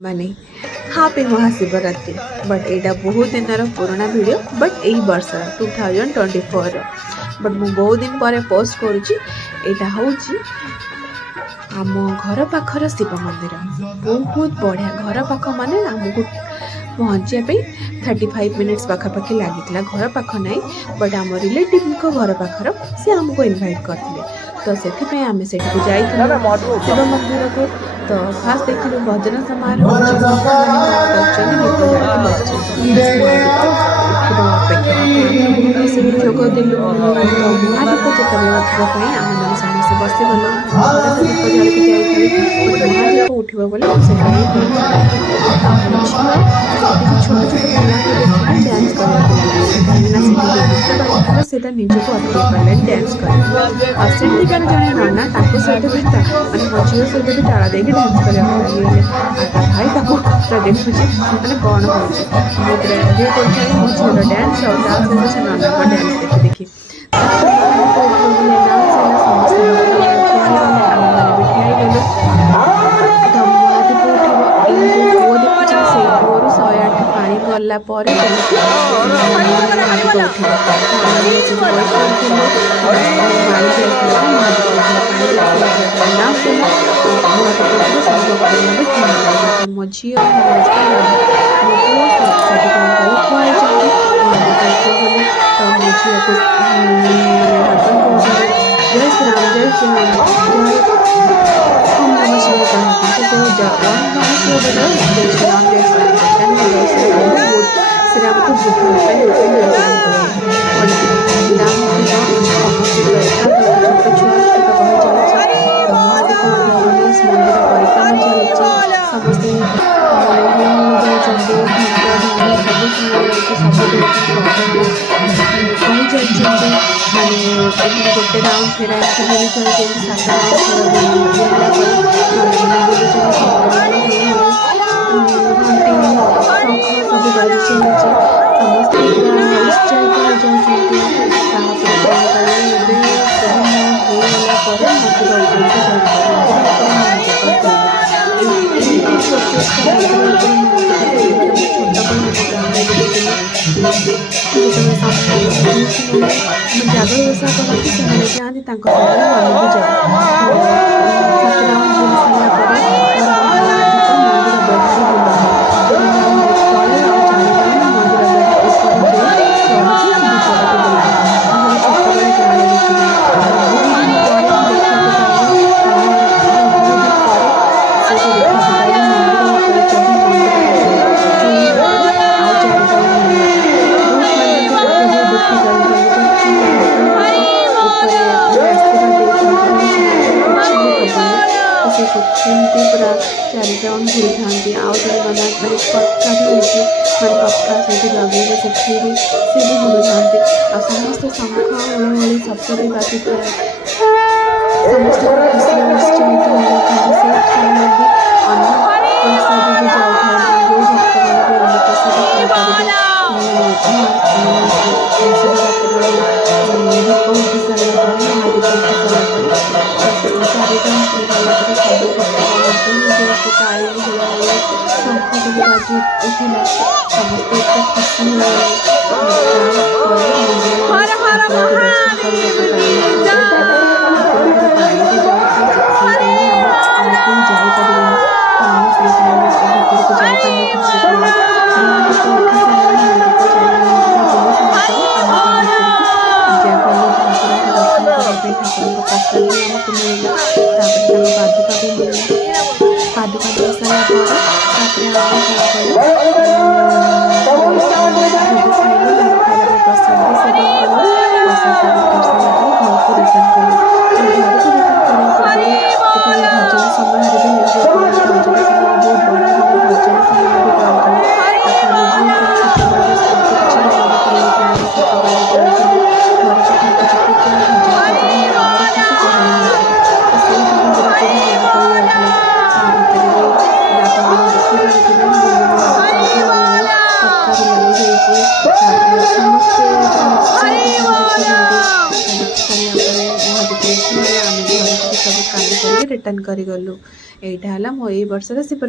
माने happy Mahashivratri but एटा बहुत दिन पुराना वीडियो बट यही वर्ष 2024 बट मु बहुत दिन पर पोस्ट करुच्ची एटा हूँ आम घर पाखर शिव मंदिर बहुत बढ़िया घर पाख माने आमको पहुँचापी 35 मिनिट्स पाखापाखि लगी घर पाख ना बट आम रिलेटिव घर पाखर सी आमको इनवाइट करते तो से आम से शिव मंदिर को तो फास्ट देखिलु भजन समारोह जोग देलु तो महादीप जिते आम मैंने समस्त बसीगलु दीप जल महादीप उठब बोले छोट छोट पिला डांस कर निजक अटक पारे डांस कर सेठिकार जड़े नना सहित भी मैंने मो झील सहित भी ताला देके डांस करने भाई पूरा देखुची मैंने कौन हो एंजय कर मो झील डांस और सहित से नना डांस देखी देखी गला मो झी जय श्री राम जय श्री राम ओम नमः शिवाय श्री राम को गोटे राउंड फेर सब बाजी चलुचे समस्त जागर ओषा करती से जाती पूरा 4 राउंड घूरी था आउ थे बना मैंने पक्का भी होती मैंने पक्का से लगे से भी घूरी था समस्त शंख हुलहुली शब्द भी बाजी था समस्त खुशी उत्साहित अन्नप्रसाद भी जाऊँ जो भक्त मैंने भी अन्नप्रसाद बाजी उठिला समस्त खुशी पादुका दे रिटर्न कर गलु। यहाँ मो वर्ष शिवरात्रि।